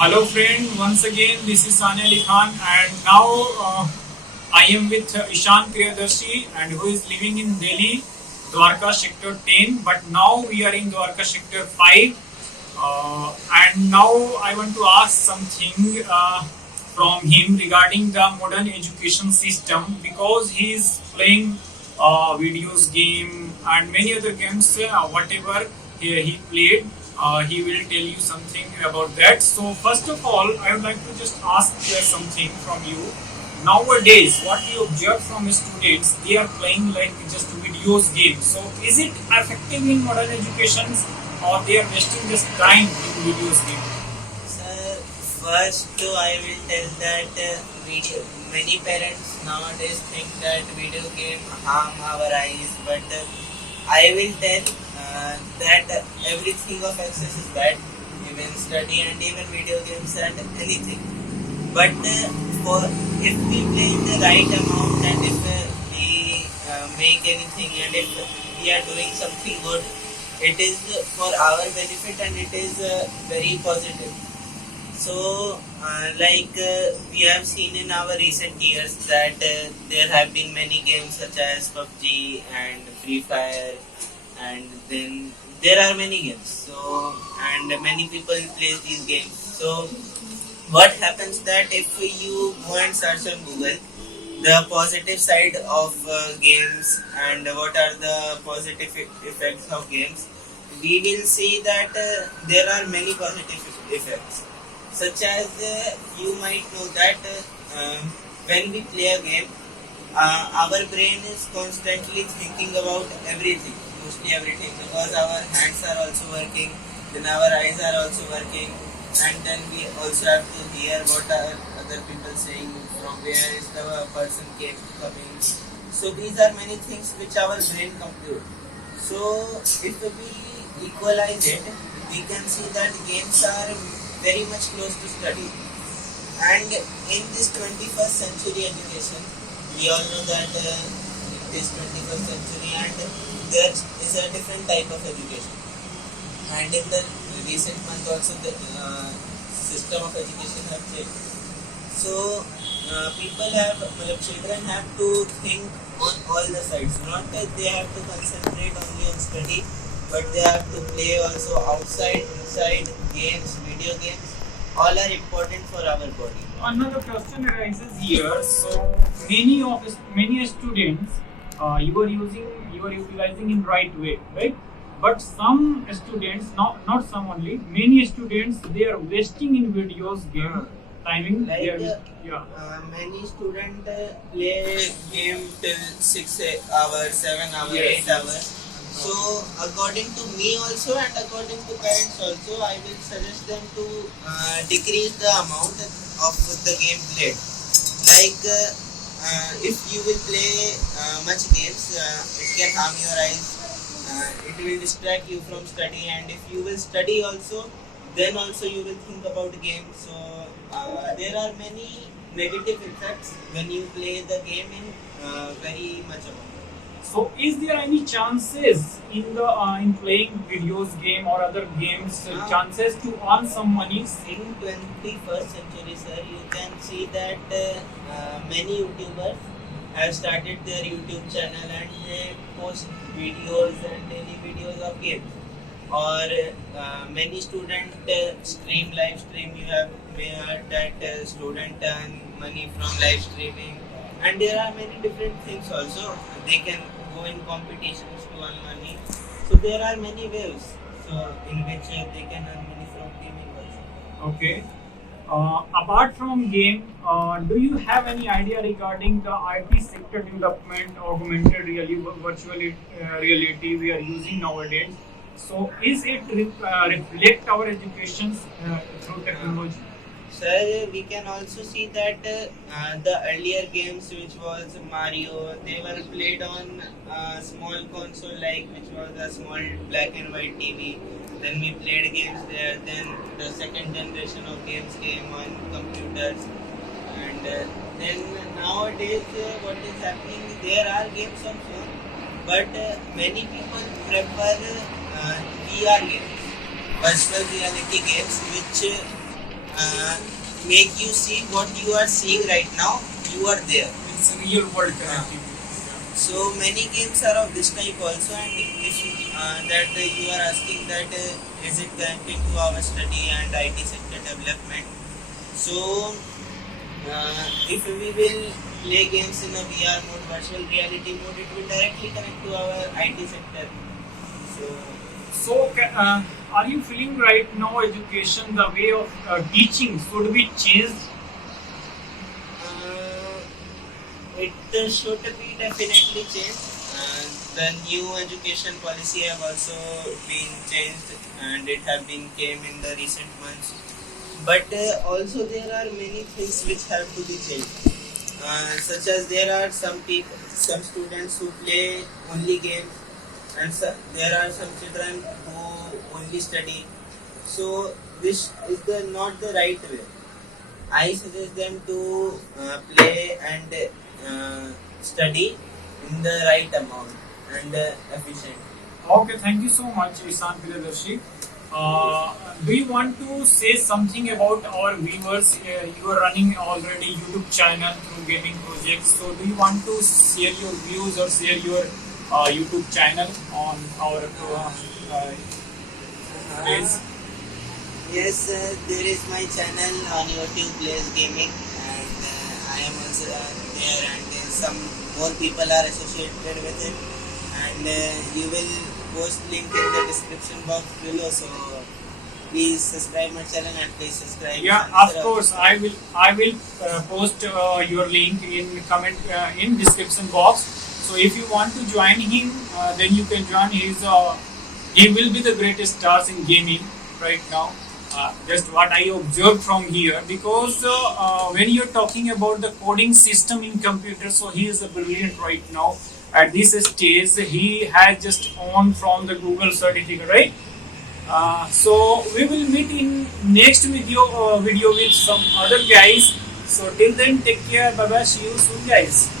Hello friend, once again this is Sania Ali Khan and now I am with Ishan Priyadarshi and who is living in Delhi, Dwarka sector 10, but now we are in Dwarka sector 5 and now I want to ask something from him regarding the modern education system because he is playing videos game and many other games whatever he played he will tell you something about that. So first of all, I would like to just ask something from you. Nowadays, what we observe from students, they are playing like just videos games. So is it effective in modern education, or they are wasting just time in videos game? Sir, first I will tell that many parents nowadays think that video game harm our eyes, but I will tell that everything of excess is bad, even study and even video games and anything. But for if we play in the right amount and if we make anything and if we are doing something good, it is for our benefit and it is very positive. So, we have seen in our recent years that there have been many games such as PUBG and Free Fire, and then there are many games. So, and many people play these games. So, what happens that if you go and search on Google the positive side of games and what are the positive effects of games, we will see that there are many positive effects, such as you might know that when we play a game, our brain is constantly thinking about everything, mostly everything, because our hands are also working, then our eyes are also working, and then we also have to hear what are other people saying, from where is the person came coming. So these are many things which our brain compute. So if we equalize it, we can see that games are very much close to study. And in this 21st century education, we all know that it is 21st century and there is a different type of education. And in the recent month also the system of education have changed. So children have to think on all the sides. Not that they have to concentrate only on study, but they have to play also outside, inside, games, video games. All are important for our body. Another question arises here. So many students you are utilizing in right way, right? But some students, not some only, many students they are wasting in videos game timing. They are, yeah. Many students play game till 6 hours, 7 hours, Yes. 8 hours. So according to me also and according to parents also, I will suggest them to decrease the amount of the game played. Like if you will play much games, it can harm your eyes. It will distract you from study, and if you will study also, then also you will think about the game. So there are many negative effects when you play the game in very much amount. So, is there any chances in playing videos game or other games chances to earn some money? In 21st century, sir, you can see that many YouTubers have started their YouTube channel and they post videos and daily videos of games. Or many students stream live stream. You have heard that student earn money from live streaming, and there are many different things also. They can go in competitions to earn money. So there are many ways. So in which they can earn money from gaming also. Okay. Apart from game, do you have any idea regarding the IT sector development, augmented reality, reality we are using nowadays? So, is it reflect our education through technology? Sir, we can also see that the earlier games, which was Mario, they were played on a small console, like which was a small black and white TV. Then we played games there. Then the second generation of games came on computers, and then nowadays, what is happening? There are games on phone, but many people prefer VR games, virtual reality games, which make you see what you are seeing right now. You are there. It's a real world connectivity. So many games are of this type also, and if that you are asking that is it connected to our study and IT sector development. So if we will play games in a VR mode, virtual reality mode, it will directly connect to our IT sector. So, are you feeling right now education, the way of teaching should be changed? It should be definitely changed. The new education policy have also been changed, and it have been came in the recent months. But also there are many things which have to be changed. Such as there are some students who play only games, and there are some children who only study. So this is not the right way. I suggest them to play and study in the right amount and efficient. Okay, thank you so much, Ishan Priyadarshi. Do you want to say something about our viewers? You are running already YouTube channel through gaming projects. So, do you want to share your views or share your YouTube channel on our page? Yes, there is my channel on YouTube, Blaze Gaming, and I am also there, and some more people are associated with it. And you will post link in the description box below. So please subscribe my channel and please subscribe. Yeah, of course. I will post your link in comment in description box. So if you want to join him, then you can join his. He will be the greatest stars in gaming right now. Just what I observed from here, because when you're talking about the coding system in computer, so he is a brilliant right now. At this stage, he has just won from the Google certificate, right? So we will meet in next video with some other guys. So till then, take care. Bye bye. See you soon, guys.